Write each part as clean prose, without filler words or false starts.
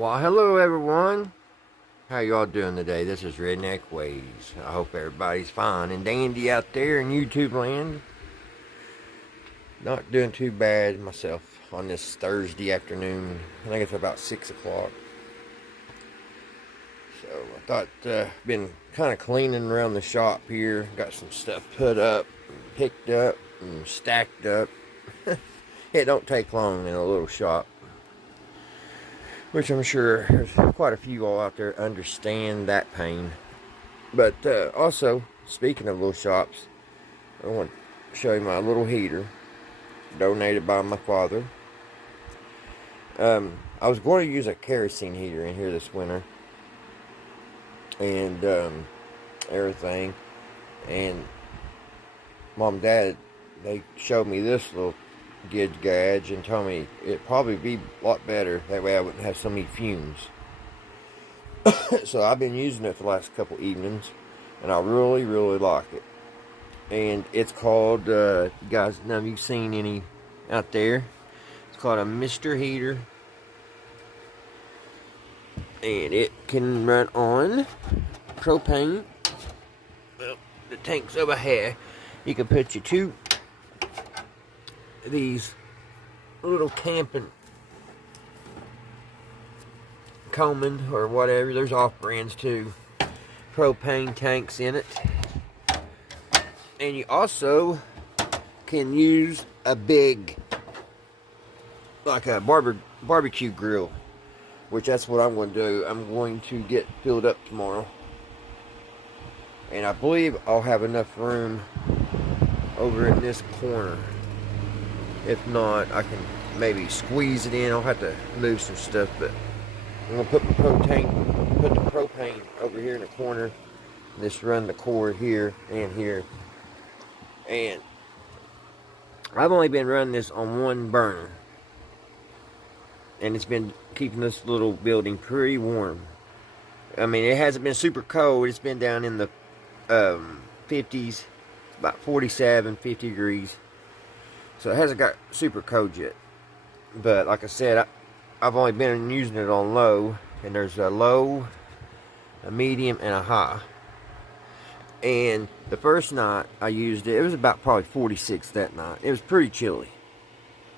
Well, hello everyone. How y'all doing today? This is Redneck Ways. I hope everybody's fine and dandy out there in YouTube land. Not doing too bad myself on this Thursday afternoon. I think it's about 6 o'clock. So I thought, been kind of cleaning around the shop here. Got some stuff put up, and picked up, and stacked up. It don't take long in a little shop, which I'm sure there's quite a few all out there understand that pain. But also, speaking of little shops, I want to show you my little heater, donated by my father. I was going to use a kerosene heater in here this winter, and everything. And Mom and Dad, they showed me this little gadge and told me it'd probably be a lot better. That way I wouldn't have so many fumes. So I've been using it for the last couple evenings, and I really like it. And it's called, you guys know, you've seen any out there, it's called a Mr. Heater, and it can run on propane. Well, the tank's over here. You can put your two these little camping Coleman or whatever, there's off brands too, propane tanks in it. And you also can use a big, like a barbecue grill, which that's what I'm going to do. I'm going to get filled up tomorrow, and I believe I'll have enough room over in this corner. If not, I can maybe squeeze it in. I'll have to move some stuff, but I'm gonna put the propane over here in the corner. Just run the cord here and here. And I've only been running this on one burner, and it's been keeping this little building pretty warm. I mean, it hasn't been super cold. It's been down in the 50s, about 47, 50 degrees. So it hasn't got super cold yet. But like I said, I've only been using it on low. And there's a low, a medium, and a high. And the first night I used it, it was about probably 46 that night. It was pretty chilly.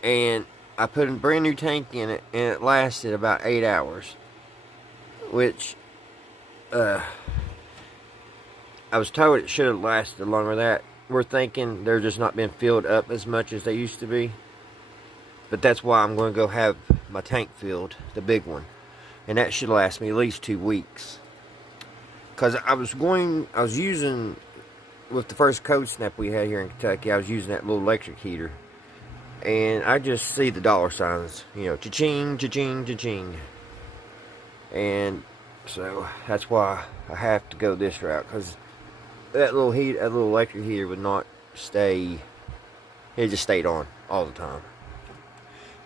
And I put a brand new tank in it, and it lasted about 8 hours. Which, I was told it should have lasted longer than that. We're thinking they're just not been filled up as much as they used to be. But that's why I'm going to go have my tank filled, the big one. And that should last me at least 2 weeks. Because I was using, with the first cold snap we had here in Kentucky, I was using that little electric heater. And I just see the dollar signs, you know, cha-ching, cha-ching, cha-ching. And so that's why I have to go this route, because that little electric heater would not stay. It just stayed on all the time.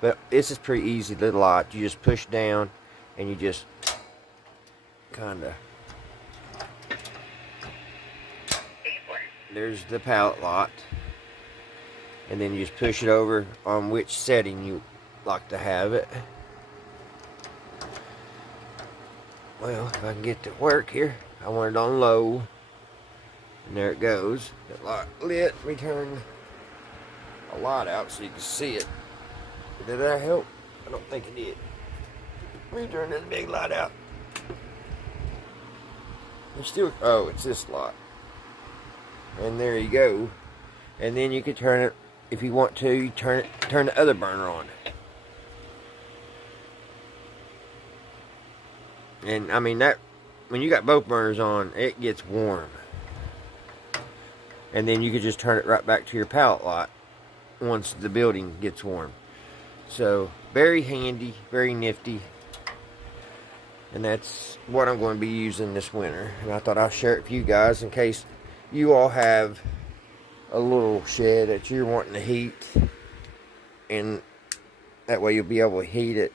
But this is pretty easy to light. You just push down, and you just kind of. There's the pallet light, and then you just push it over on which setting you like to have it. Well, if I can get to work here, I want it on low. And there it goes. That light lit. Let me turn a light out so you can see it. Did that help? I don't think it did. Let me turn this big light out. It's still, oh, it's this light. And there you go. And then you can turn it, if you want to, you turn the other burner on. And I mean, that when you got both burners on, it gets warm. And then you can just turn it right back to your pallet light once the building gets warm. So, very handy, very nifty. And that's what I'm going to be using this winter. And I thought I'd share it with you guys in case you all have a little shed that you're wanting to heat. And that way you'll be able to heat it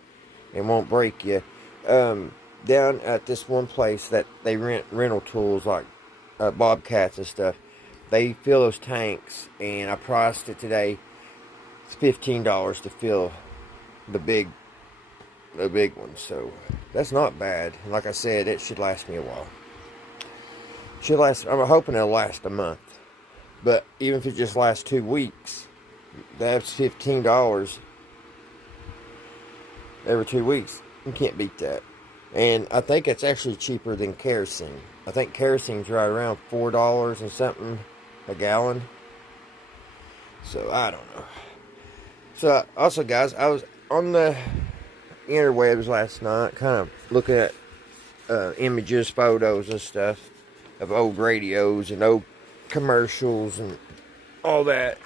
and won't break you. Down at this one place that they rent rental tools like bobcats and stuff, they fill those tanks, and I priced it today. It's $15 to fill the big the big one. So that's not bad. And like I said, it should last me a while. Should last. I'm hoping it'll last a month. But even if it just lasts 2 weeks, that's $15 every 2 weeks. You can't beat that. And I think it's actually cheaper than kerosene. I think kerosene's right around $4 and something a gallon. So I don't know. So also, guys, I was on the interwebs last night, kind of looking at images, photos, and stuff of old radios and old commercials and all that.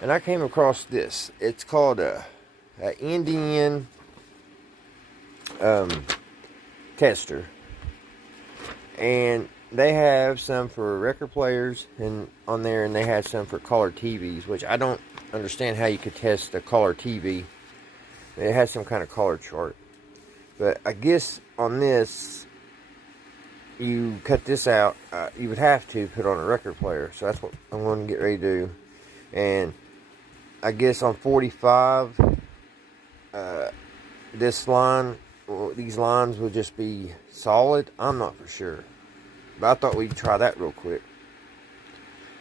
And I came across this. It's called a Indian tester, and they have some for record players and on there, and they have some for color TVs, which I don't understand how you could test a color TV. It has some kind of color chart, but I guess on this, you cut this out, you would have to put on a record player. So that's what I'm going to get ready to do. And I guess on 45, this line, well, these lines will just be solid. I'm not for sure, but I thought we'd try that real quick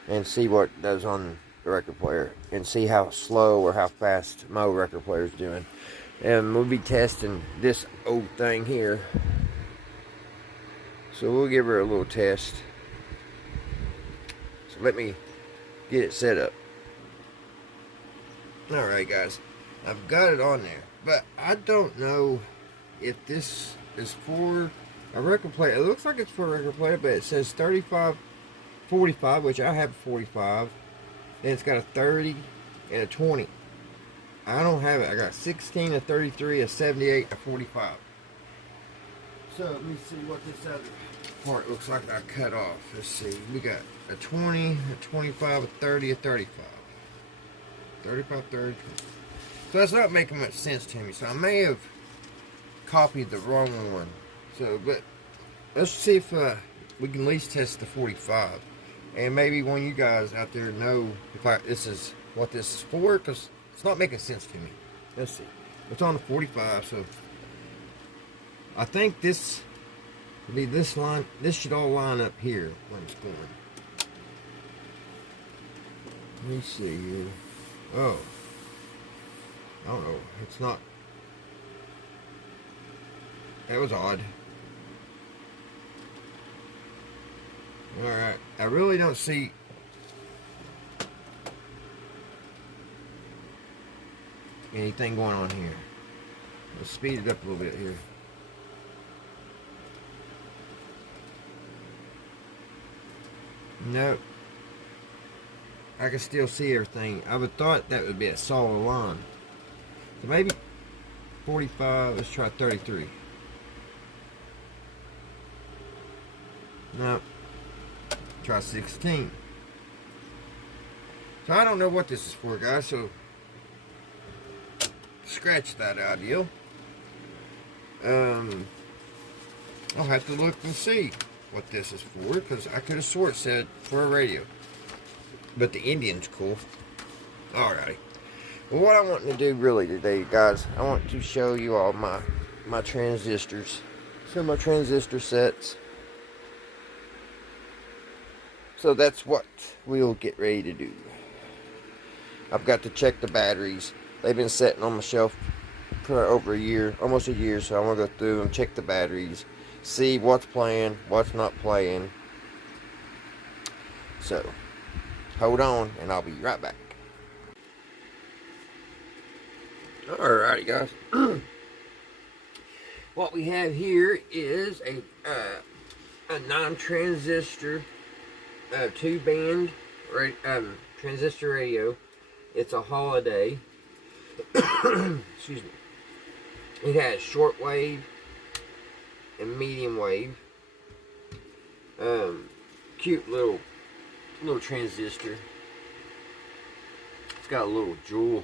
and see what it does on the record player, and see how slow or how fast my old record player is doing. And we'll be testing this old thing here. So we'll give her a little test. So let me get it set up. Alright, guys, I've got it on there, but I don't know if this is for a record player. It looks like it's for a record player, but it says 35, 45, which I have a 45. Then it's got a 30 and a 20. I don't have it. I got 16, a 33, a 78, a 45. So let me see what this other part looks like I cut off. Let's see. We got a 20, a 25, a 30, a 35. 35, 30. So that's not making much sense to me. So I may have copied the wrong one. So, but let's see if we can at least test the 45. And maybe one of you guys out there know if this is what this is for, because it's not making sense to me. Let's see. It's on the 45, so I think this will be this line. This should all line up here when it's going. Let me see here. Oh, I don't know. It's not. That was odd. Alright, I really don't see anything going on here. Let's speed it up a little bit here. Nope. I can still see everything. I would thought that would be a solid line. So maybe 45, let's try 33. Nope. Try 16. So I don't know what this is for, guys, so scratch that idea. I'll have to look and see what this is for, because I could have swore it said for a radio. But the Indian's cool. Alrighty. Well, what I want to do really today, guys, I want to show you all my transistors. Some of my transistor sets. So that's what we'll get ready to do. I've got to check the batteries. They've been sitting on my shelf for over a year, almost a year, so I want to go through them, check the batteries, see what's playing, what's not playing. So, hold on, and I'll be right back. Alrighty, guys. What we have here is a non-transistor 2-band transistor radio. It's a Holiday. Excuse me. It has short wave and medium wave. Cute little transistor. It's got a little jewel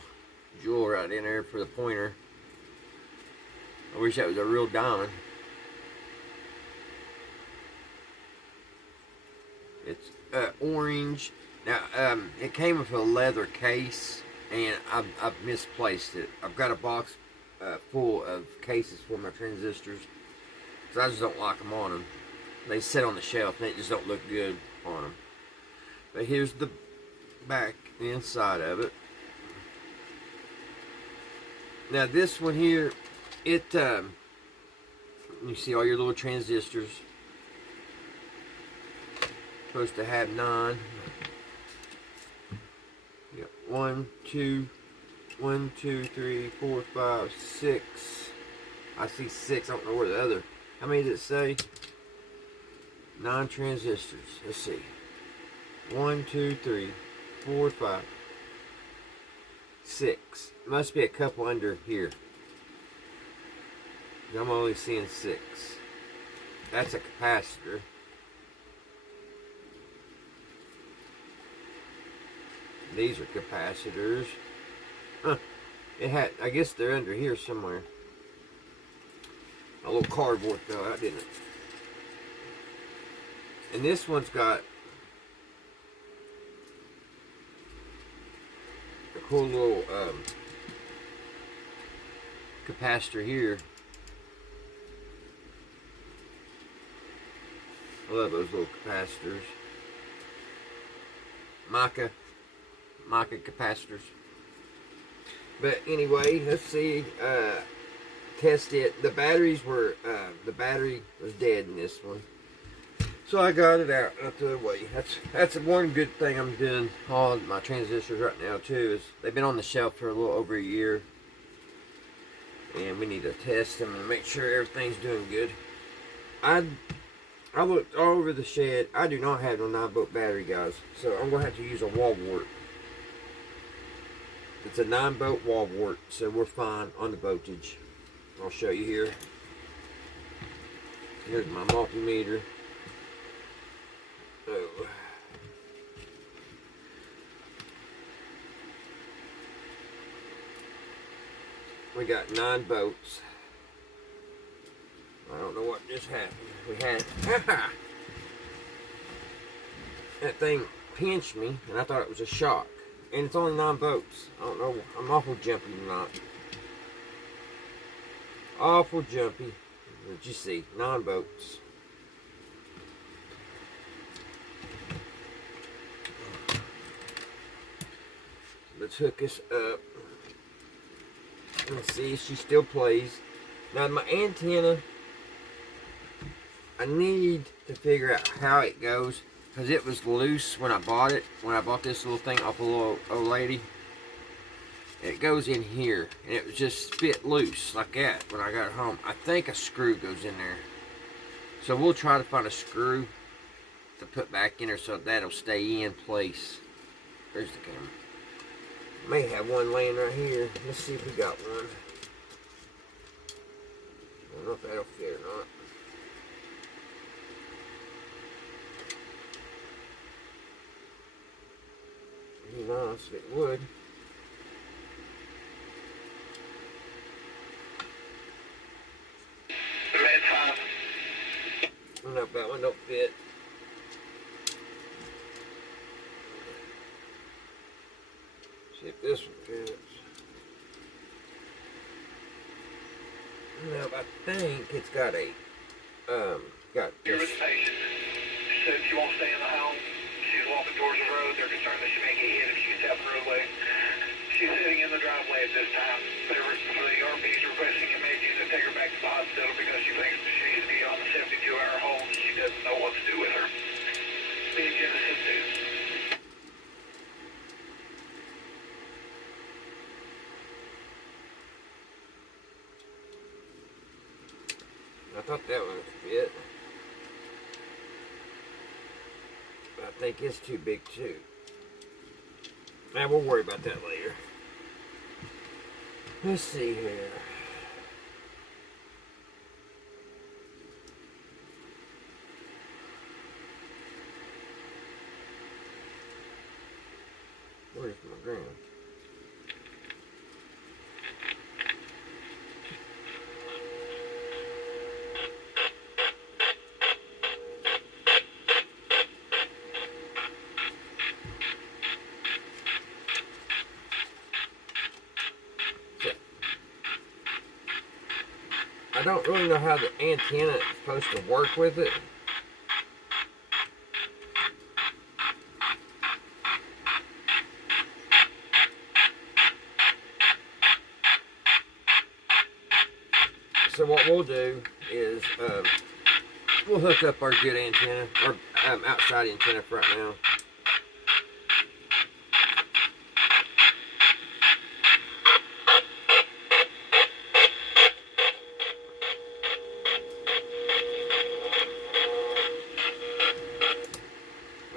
right in there for the pointer. I wish that was a real diamond. It's orange. Now, it came with a leather case, and I've misplaced it. I've got a box full of cases for my transistors. Because I just don't like them on them. They sit on the shelf and they just don't look good on them. But here's the back, the inside of it. Now this one here, you see all your little transistors. Supposed to have 9. You got 1, 2, 3, 4, 5, 6. I see 6. I don't know where the other. How many did it say? 9 transistors. Let's see. 1, 2, 3, 4, 5, 6. Must be a couple under here. I'm only seeing 6. That's a capacitor. These are capacitors. Huh. It had, I guess they're under here somewhere. A little cardboard fell out, didn't it? And this one's got a cool little capacitor here. I love those little capacitors. Mica capacitors. But anyway, let's see. Test it. The battery was dead in this one, so I got it out and I threw it away. That's one good thing I'm doing on my transistors right now too. Is they've been on the shelf for a little over a year, and we need to test them and make sure everything's doing good. I looked all over the shed. I do not have no 9-volt battery, guys, so I'm gonna have to use a wall wart. It's a 9-volt wall wart, so we're fine on the voltage. I'll show you here. Here's my multimeter. Oh. We got 9 volts. I don't know what just happened. We had that thing pinched me, and I thought it was a shock. And it's only 9 volts. I don't know. I'm awful jumpy tonight. Awful jumpy. But you see, 9 volts. Let's hook this up. Let's see if she still plays. Now my antenna, I need to figure out how it goes, because it was loose when I bought it. When I bought this little thing off a little old lady, it goes in here, and it was just fit loose like that when I got it home. I think a screw goes in there, so we'll try to find a screw to put back in there so that'll stay in place. There's the camera. May have one laying right here. Let's see if we got one. I don't know if that'll fit or not. It'd be nice if it would. Red 5. I don't know if that one don't fit. See if this one fits. No, I think it's got a got You're this. with the patient. She said she won't stay in the home. She's walking towards the road. They're concerned that she may get hit if she gets out the roadway. She's sitting in the driveway at this time. The RP is requesting immediately to take her back to the hospital because she thinks she needs to be on the 72-hour hold. She doesn't know what to do with her. Be Genesis 2. I thought that one would fit. But I think it's too big too. Man, we'll worry about that later. Let's see here. Where's my ground? don't really know how the antenna is supposed to work with it. So what we'll do is we'll hook up our good antenna, or outside antenna for right now.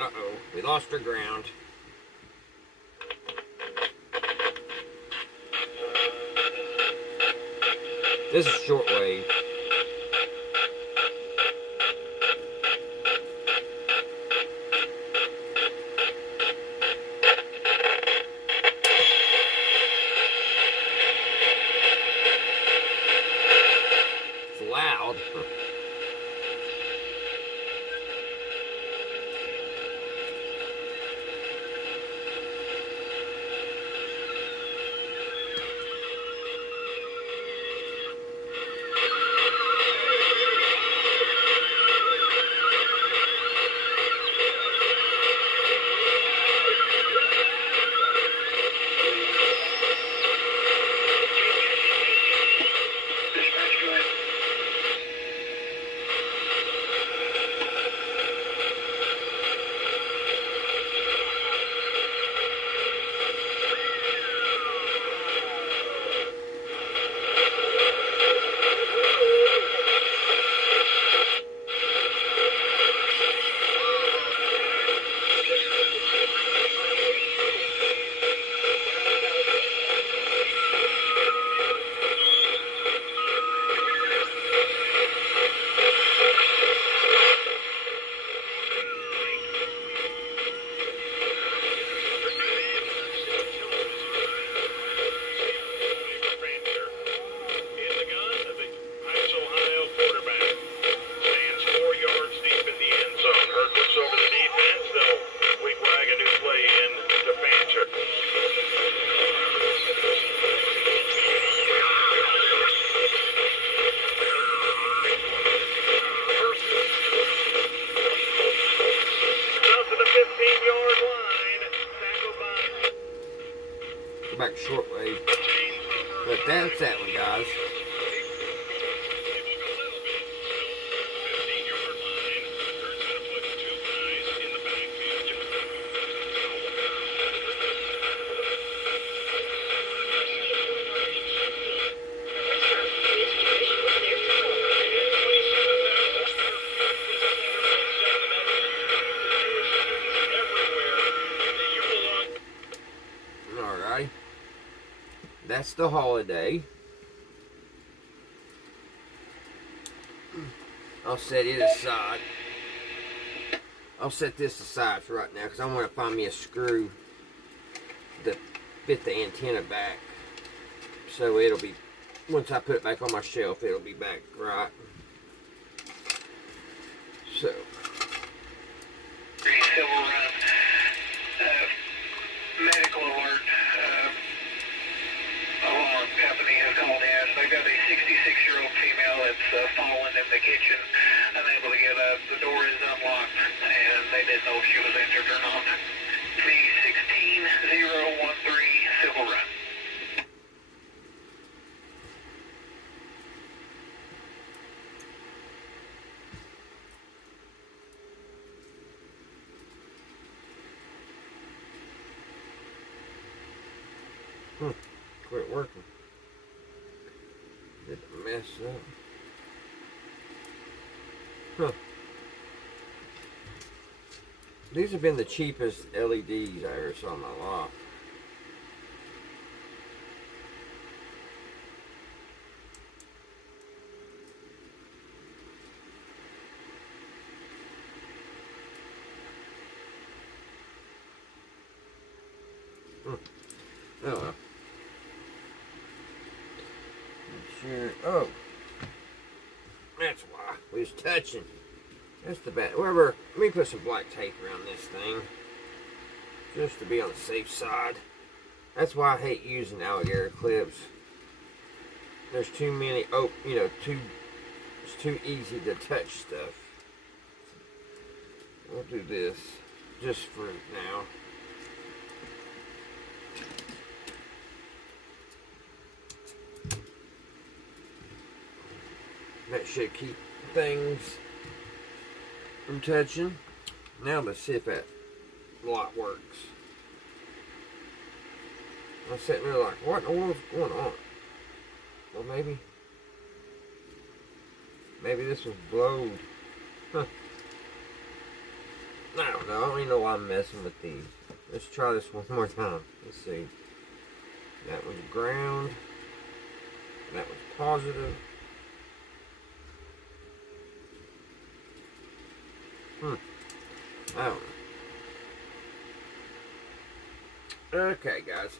Uh-oh, we lost our ground. This is shortwave. It's loud. Back to shortwave. But that's that one, guys. Alright. That's the holiday. I'll set it aside. I'll set this aside for right now because I want to find me a screw to fit the antenna back. So it'll be, once I put it back on my shelf, it'll be back right. So. Medical alert. Alarm company has called in. They've got a 66-year-old female that's fallen in the kitchen, unable to get up. The door is unlocked, and they didn't know if she was injured or not. The 16013 Civil Run. Quit working. Did it mess up? Huh. These have been the cheapest LEDs I ever saw in my life. Oh well. Sure. Oh, that's why we was touching. That's the bad. Whatever. Let me put some black tape around this thing, just to be on the safe side. That's why I hate using alligator clips. There's too many. Oh, you know, too It's too easy to touch stuff. We'll do this just for now. That should keep things from touching. Now let's see if that lot works. I'm sitting there like, what in the world's going on? Well, maybe this was blowed. Huh. I don't know. I don't even know why I'm messing with these. Let's try this one more time. Let's see. That was ground. That was positive. I don't know. Okay, guys.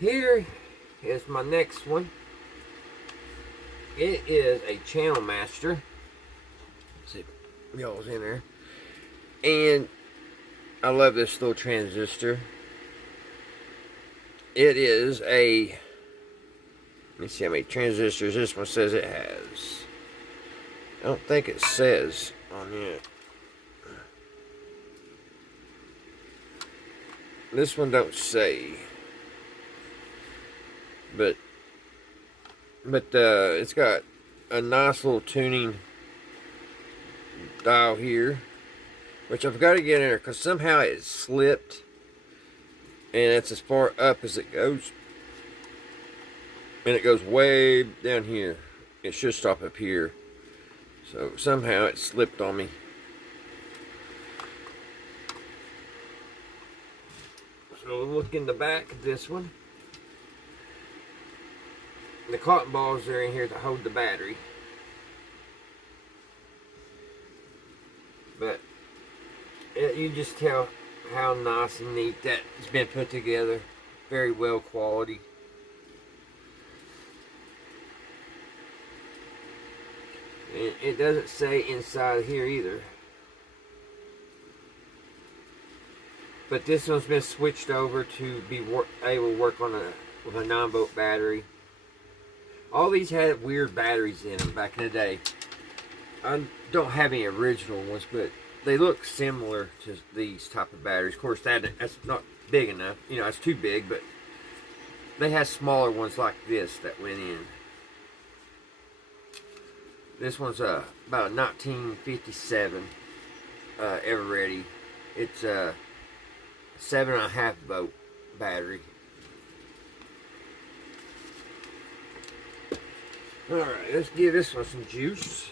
Here is my next one. It is a channel master. Let's see if y'all's in there. And I love this little transistor. It is a, let me see how many transistors this one says it has. I don't think it says on it. This one don't say. But it's got a nice little tuning dial here, which I've got to get in there because somehow it slipped, and it's as far up as it goes, and it goes way down here. It should stop up here, so somehow it slipped on me. So look in the back of this one. The cotton balls are in here to hold the battery. But you just tell how nice and neat that it's been put together. Very well quality. And it doesn't say inside here either. But this one's been switched over to be able to work on with a 9-volt battery. All these had weird batteries in them back in the day. I don't have any original ones, but they look similar to these type of batteries. Of course, that's not big enough. You know, it's too big, but they had smaller ones like this that went in. This one's about a 1957 Ever-Ready. It's a 7.5 volt battery. Alright, let's give this one some juice.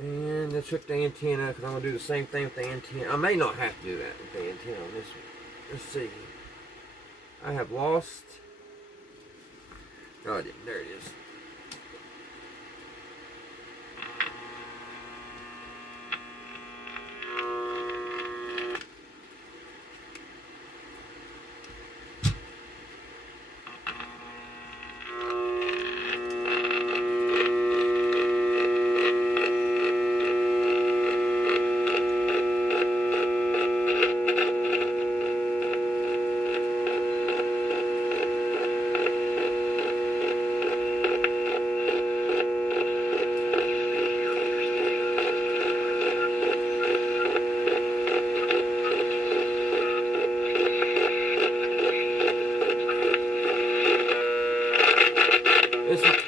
And let's hook the antenna, because I'm going to do the same thing with the antenna. I may not have to do that with the antenna on this one. Let's see. I have lost. Oh, I didn't. There it is.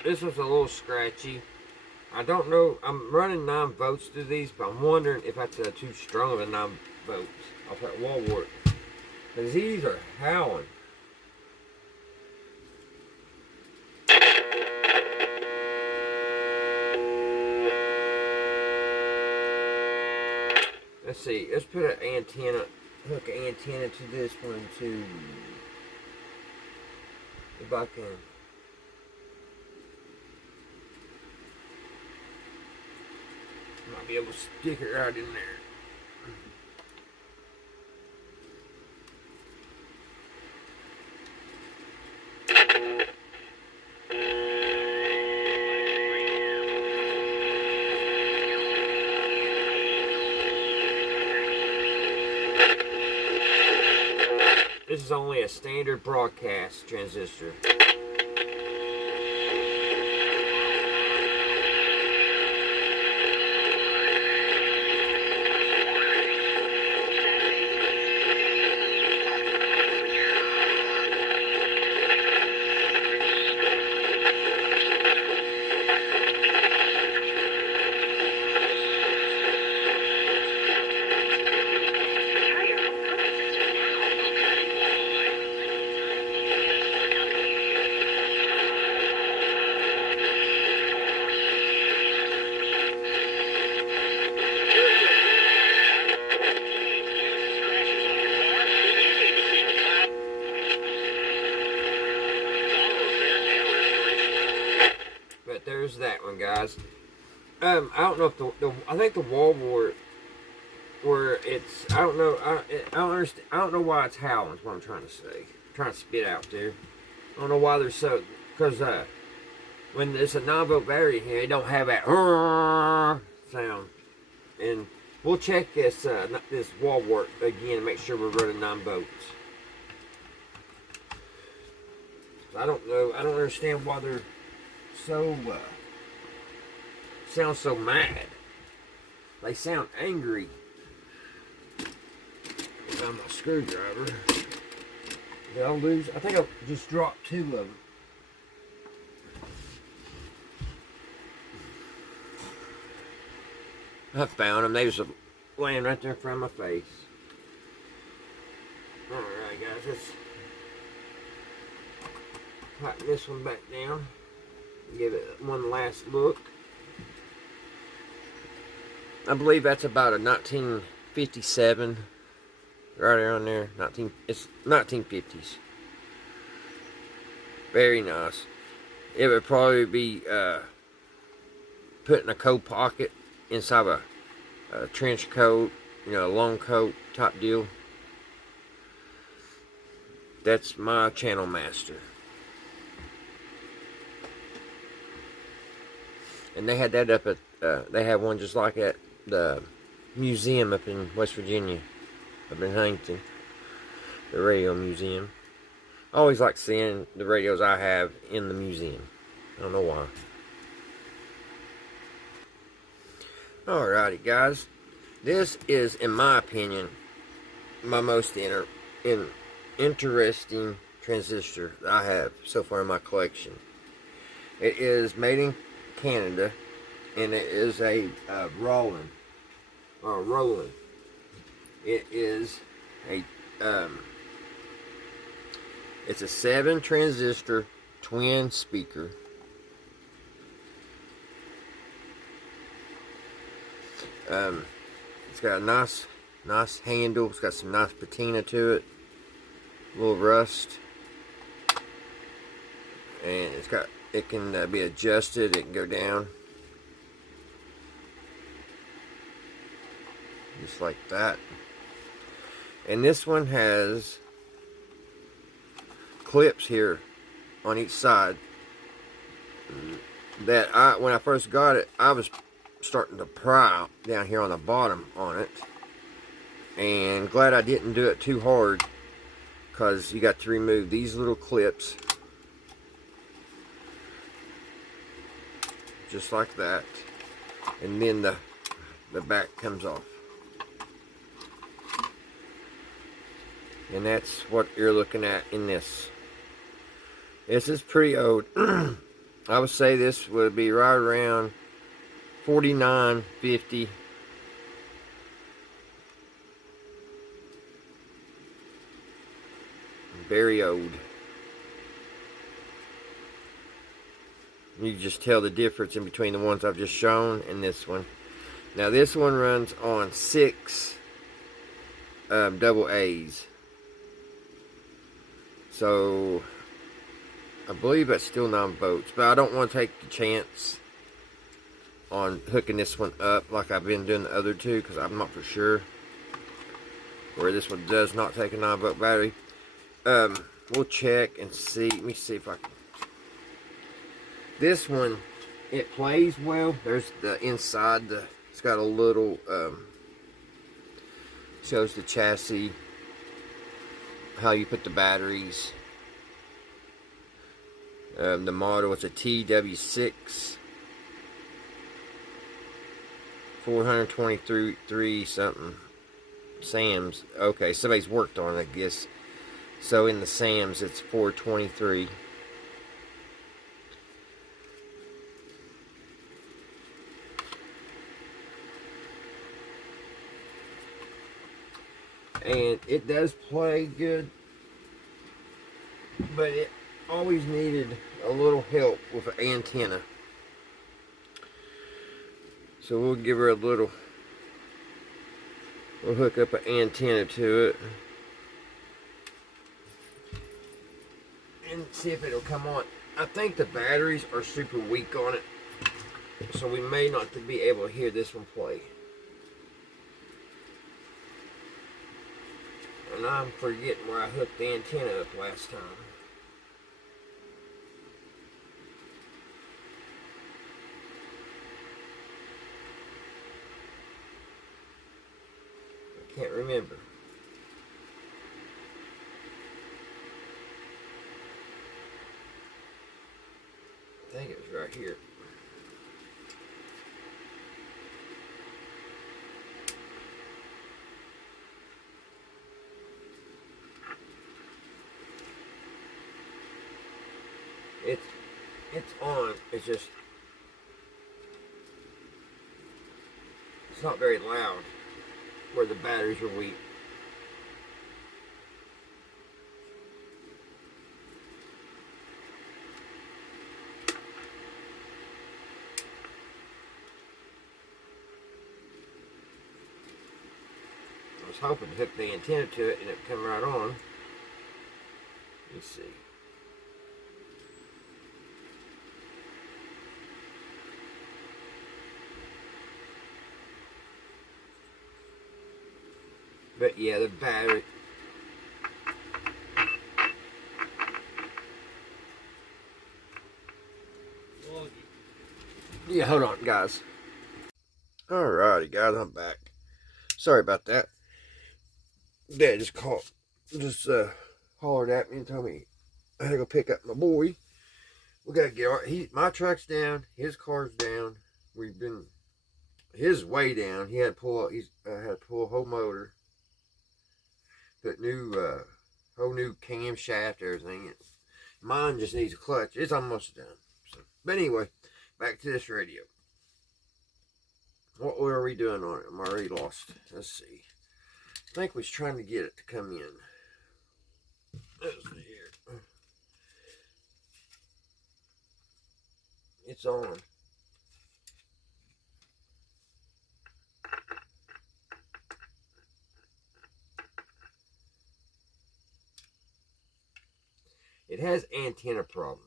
This was a little scratchy. I don't know. I'm running 9 volts through these, but I'm wondering if that's too strong of a 9 volts off that wall wart. Because these are howling. Let's see. Let's put an antenna, hook an antenna to this one too. If I can. Might be able to stick it right in there. This is only a standard broadcast transistor. But there's that one, guys. I don't know if I think the wall wart where it's, I don't know, I don't understand, I don't know why it's howling is what I'm trying to say. I'm trying to spit out there. I don't know why they're so, because when there's a 9-volt battery here, it don't have that sound. And we'll check this this wall wart again and make sure we're running 9 volts. I don't know, I don't understand why they're so sound so mad. They sound angry. Got my screwdriver. Did I lose? I think I just dropped 2 of them. I found them. They was laying right there in front of my face. Alright guys, let's tighten this one back down. Give it one last look. I believe that's about a 1957, right around there. It's 1950s. Very nice. It would probably be put in a coat pocket inside of a trench coat, you know, a long coat type deal. That's my channel master. And they had that up at, they had one just like at the museum up in West Virginia, up in Huntington, the radio museum. I always like seeing the radios I have in the museum. I don't know why. Alrighty guys, this is, in my opinion, my most interesting transistor that I have so far in my collection. It is made in Canada, and it is a Roland. It is a it's a 7 transistor twin speaker. It's got a nice handle. It's got some nice patina to it. A little rust, and it can be adjusted. It can go down just like that. And this one has clips here on each side that when I first got it, I was starting to pry down here on the bottom on it, and glad I didn't do it too hard, because you got to remove these little clips just like that, and then the back comes off. And that's what you're looking at in this. This is pretty old. I would say this would be right around 49, 50. Very old. You can just tell the difference in between the ones I've just shown and this one. Now this one runs on 6 double A's. So I believe that's still 9 volts, but I don't want to take the chance on hooking this one up like I've been doing the other two, because I'm not for sure. Where this one does not take a 9-volt battery. We'll check and see. Let me see if I can. This one, it plays well. There's the inside. It's got a little shows the chassis how you put the batteries. The model is a TW6 423 something. Sam's. Okay, somebody's worked on it, I guess. So in the Sam's, it's 423. And it does play good, but it always needed a little help with an antenna. So we'll give her a little, we'll hook up an antenna to it and see if it'll come on. I think the batteries are super weak on it, so we may not be able to hear this one play. And I'm forgetting where I hooked the antenna up last time. I can't remember. I think it was right here. It's on. It's just, it's not very loud where the batteries are weak. I was hoping to hook the antenna to it and it would come right on. Let's see. But yeah, the battery. Yeah, hold on, guys. Alrighty, guys, I'm back. Sorry about that. Dad just hollered at me and told me I had to go pick up my boy. We gotta get my truck's down, his car's down. His way down. He had to pull. Had to pull a whole motor. Put whole new camshaft, everything. Mine just needs a clutch. It's almost done. So, but anyway, back to this radio. What are we doing on it? I'm already lost. Let's see. I think we was trying to get it to come in. Let's see here. It's on. It has antenna problems.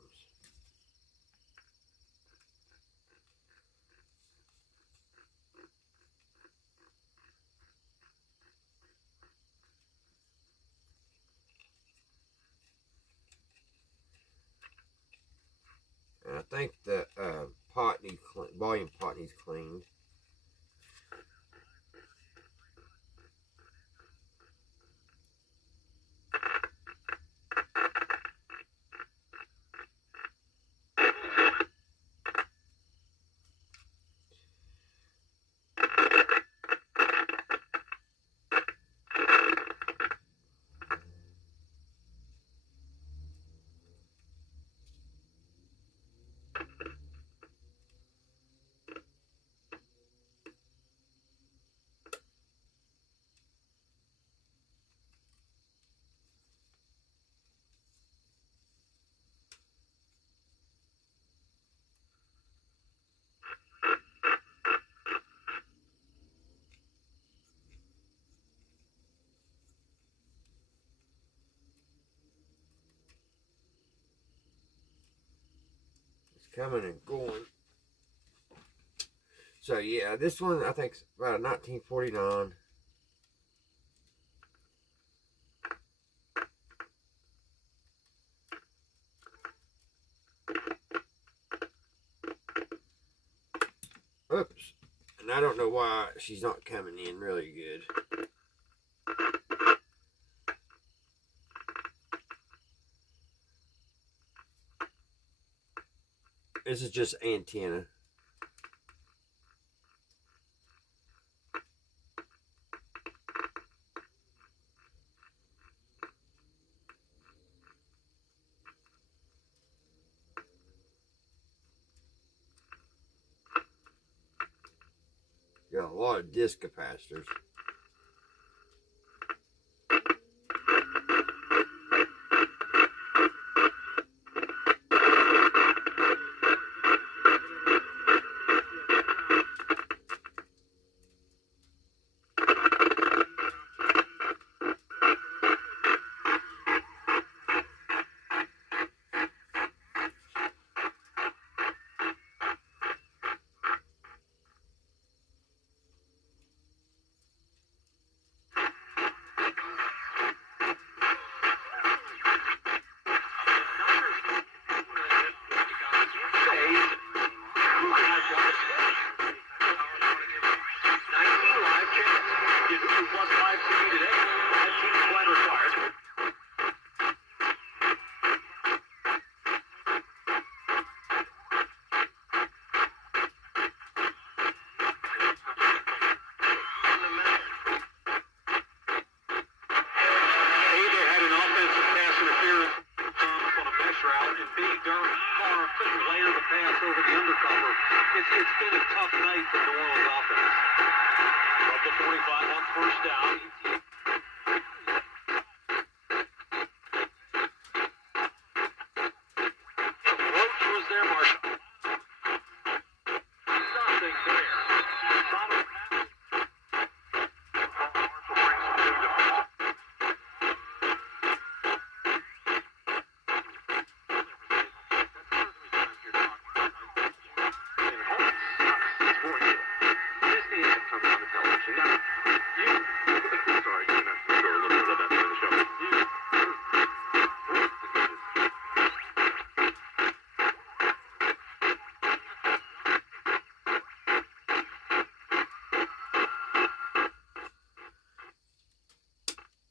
And I think the volume pot needs cleaned. Coming and going. So yeah, this one I think is about a 1949. Oops. And I don't know why she's not coming in really good. This is just antenna. Got a lot of disc capacitors.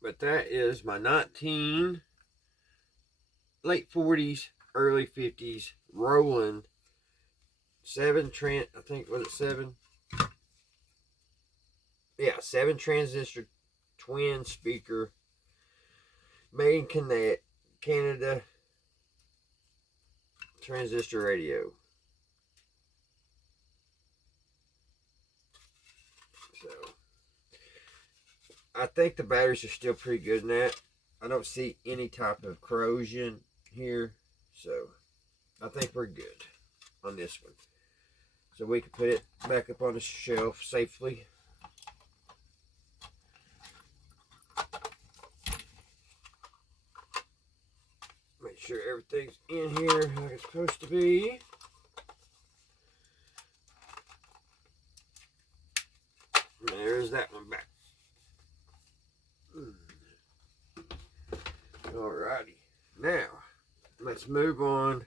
But that is my late 40s, early 50s Roland 7 transistor twin speaker made in Canada transistor radio. So I think the batteries are still pretty good in that. I don't see any type of corrosion here, so I think we're good on this one. So we can put it back up on the shelf safely. Make sure everything's in here like it's supposed to be. There's that one back. Alrighty. Now, let's move on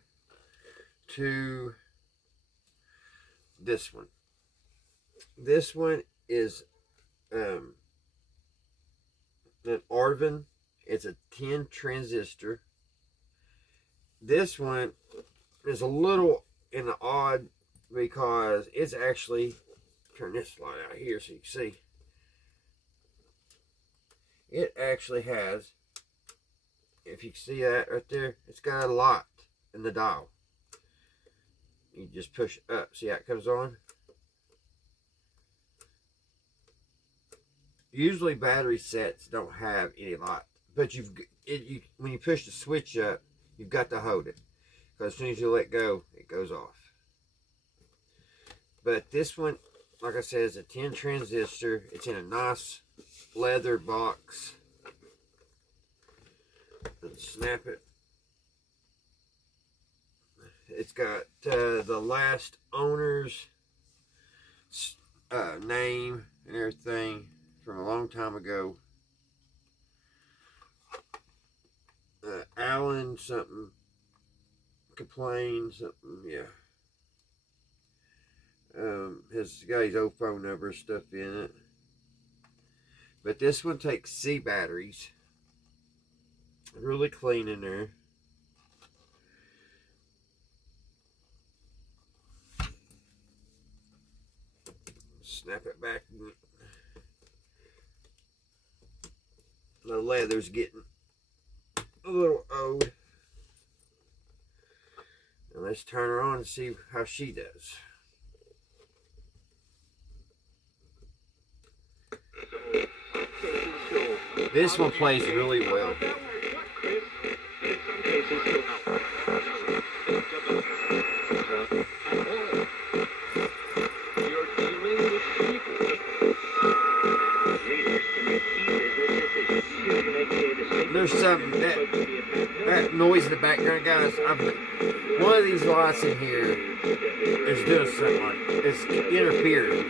to this one. This one is an Arvin. It's a 10 transistor. This one is a little in the odd because it's actually, turn this light out here so you can see. It actually has, if you can see that right there, it's got a lot in the dial. You just push it up. See how it comes on? Usually battery sets don't have any light, but when you push the switch up, you've got to hold it, because as soon as you let go, it goes off. But this one, like I said, is a 10 transistor. It's in a nice leather box. Let's snap it. It's got the last owner's name and everything from a long time ago. Alan something, complain something, yeah. Has got his old phone number and stuff in it. But this one takes C batteries. Really clean in there. snap it back. The leather's getting a little old. And let's turn her on and see how she does. This one plays really well. There's something that noise in the background, guys. One of these lights in here is doing something like it's interfering.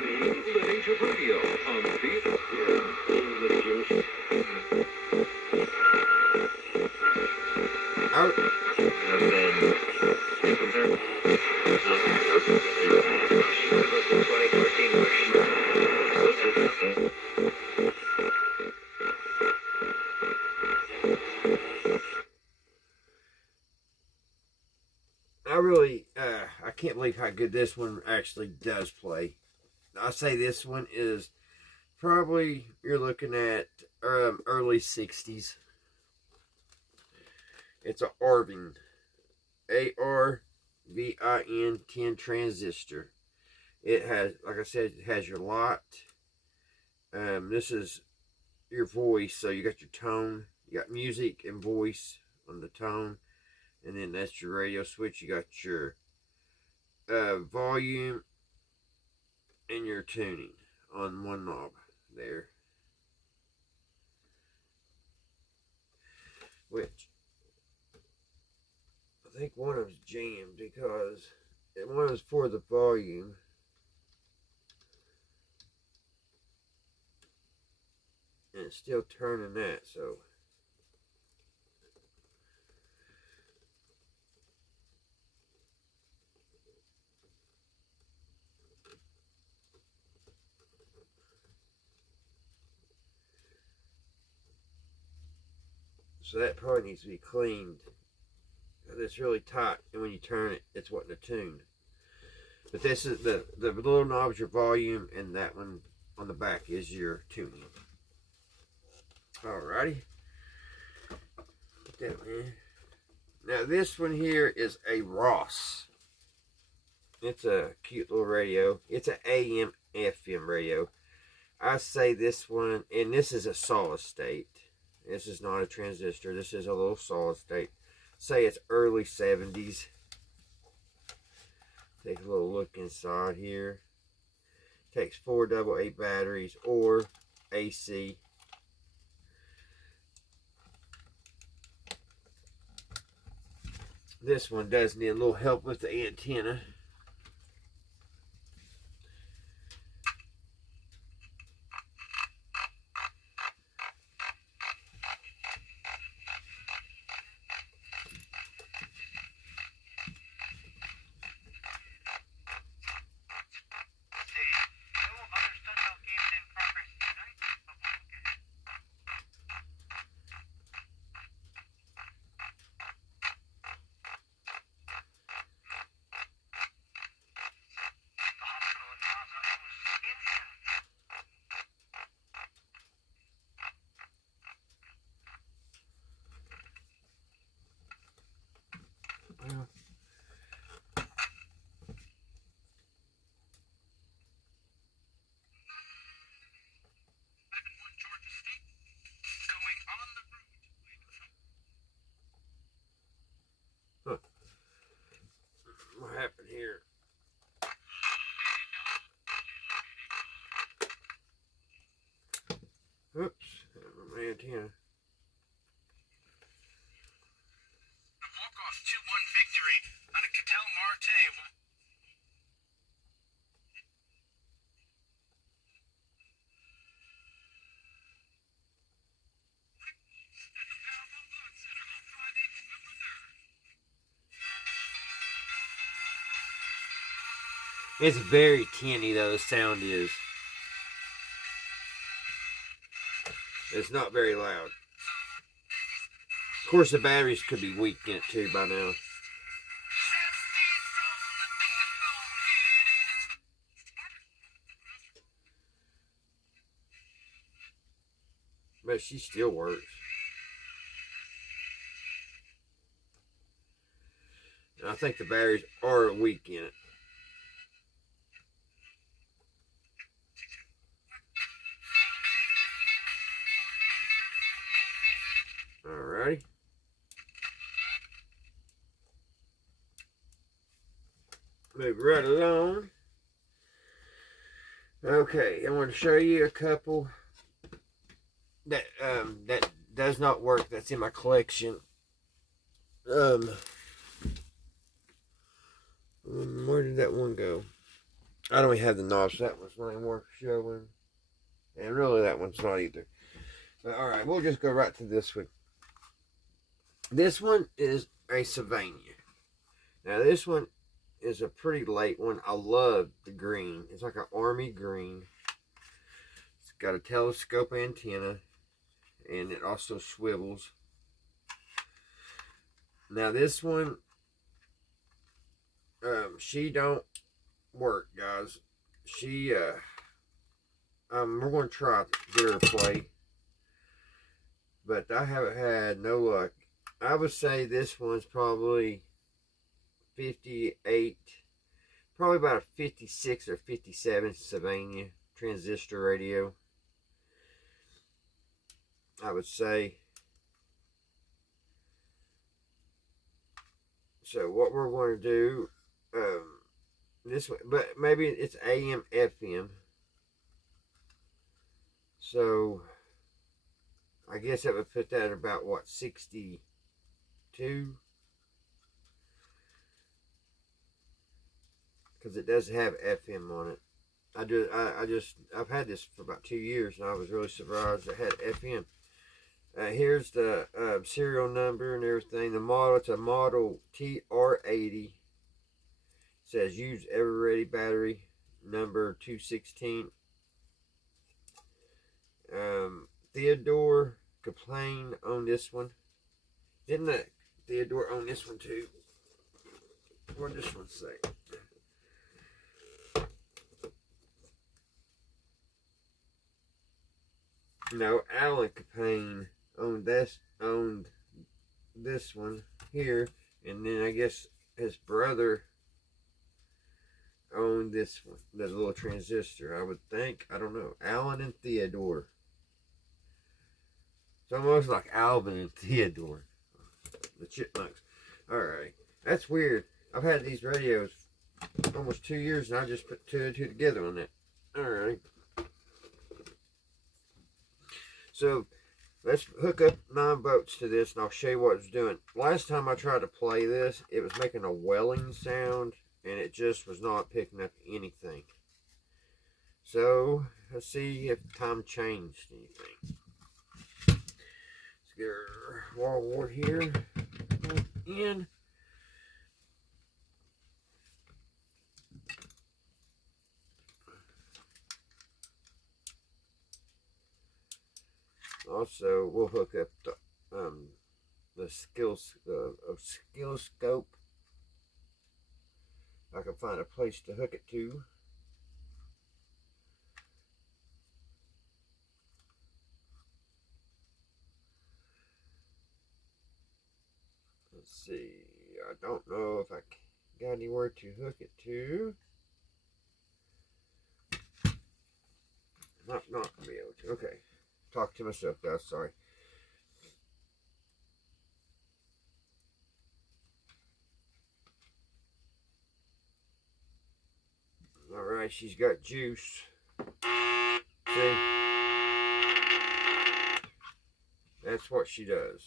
I can't believe how good this one actually does play. I say this one is probably, you're looking at early 60s. It's a Arvin, Arvin 10 transistor. It has, like I said, it has your lot. This is your voice, so you got your tone, you got music and voice on the tone, and then that's your radio switch. You got your volume and your tuning on one knob there, which I think one of them's jammed because one was for the volume. And it's still turning that, so that probably needs to be cleaned. It's really tight, and when you turn it, it's wanting to tune. But this is the little knob's your volume, and that one on the back is your tuning. Alrighty. Put that in. Now this one here is a Ross. It's a cute little radio. It's an AM FM radio. I say this one, and this is a solid state. This is not a transistor. This is a little solid state. Say it's early 70s. Take a little look inside here. Takes 4 AA batteries or AC. This one does need a little help with the antenna. Huh. What happened here? Oops, my antenna. A walk-off 2-1 victory on a Cattell Marte. It's very tinny though, the sound is. It's not very loud. Of course the batteries could be weak in it too by now. But she still works. And I think the batteries are weak in it. Alrighty. Move right along. Okay, I want to show you a couple that that does not work. That's in my collection. Where did that one go? I don't even have the knobs. That one's not even worth showing, and really that one's not either. But all right, we'll just go right to this one. This one is a Sylvania. Now this one is a pretty late one. I love the green. It's like an army green. It's got a telescope antenna, and it also swivels. Now this one, she don't work, guys. She, we're going to try to get her to play, but I haven't had no luck. I would say this one's probably 58, probably about a 56 or 57 Sylvania transistor radio, I would say. So what we're going to do, this way, but maybe it's AM, FM. So I guess that would put that at about what, 62? Because it does have FM on it. I've had this for about 2 years, and I was really surprised it had FM. Here's the serial number and everything. The model, it's a model TR80. It says use ever ready battery, number 216. Theodore complained on this one. Didn't Theodore own this one too? What did this one say? No, Alan Capane owned this one here, and then I guess his brother owned this one, the little transistor. I would think. I don't know. Alan and Theodore. It's almost like Alvin and Theodore, the Chipmunks. All right, that's weird. I've had these radios almost 2 years, and I just put two and two together on that. All right. So let's hook up 9 volts to this, and I'll show you what it's doing. Last time I tried to play this, it was making a welling sound, and it just was not picking up anything. So let's see if time changed anything. Let's get our wall wart here in. Also, we'll hook up the oscilloscope. I can find a place to hook it to. Let's see. I don't know if I got anywhere to hook it to. Not gonna be able to. Okay. Talk to myself, guys. Sorry. All right, she's got juice. See? That's what she does.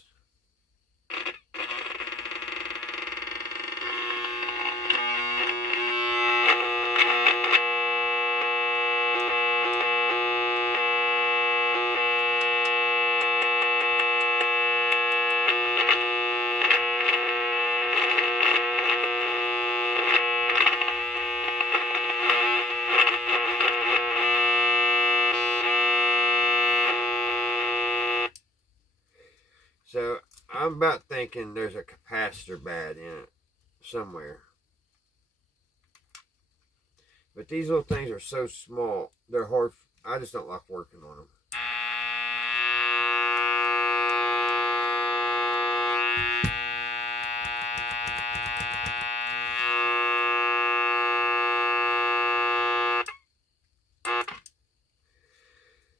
So I'm about thinking there's a capacitor bad in it somewhere. But these little things are so small, they're hard. I just don't like working on them.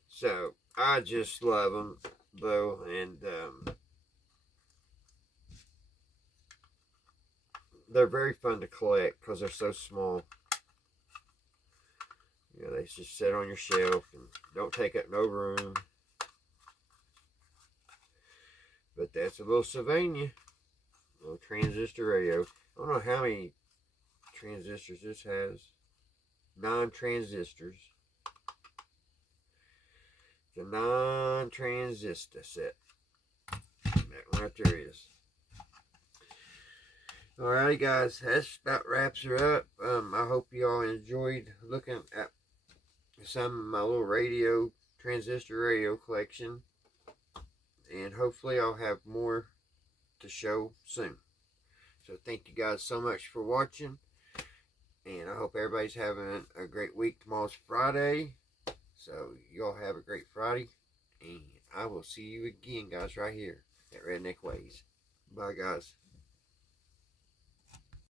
So I just love them though, and they're very fun to collect because they're so small. You know, they just sit on your shelf and don't take up no room. But that's a little Sylvania, little transistor radio. I don't know how many transistors this has. 9 transistors. It's a 9 transistor set. That one right there is. Alrighty guys, that about wraps her up. I hope you all enjoyed looking at some of my little transistor radio collection. And hopefully I'll have more to show soon. So thank you guys so much for watching. And I hope everybody's having a great week. Tomorrow's Friday. So y'all have a great Friday. And I will see you again guys right here at Redneck Ways. Bye guys.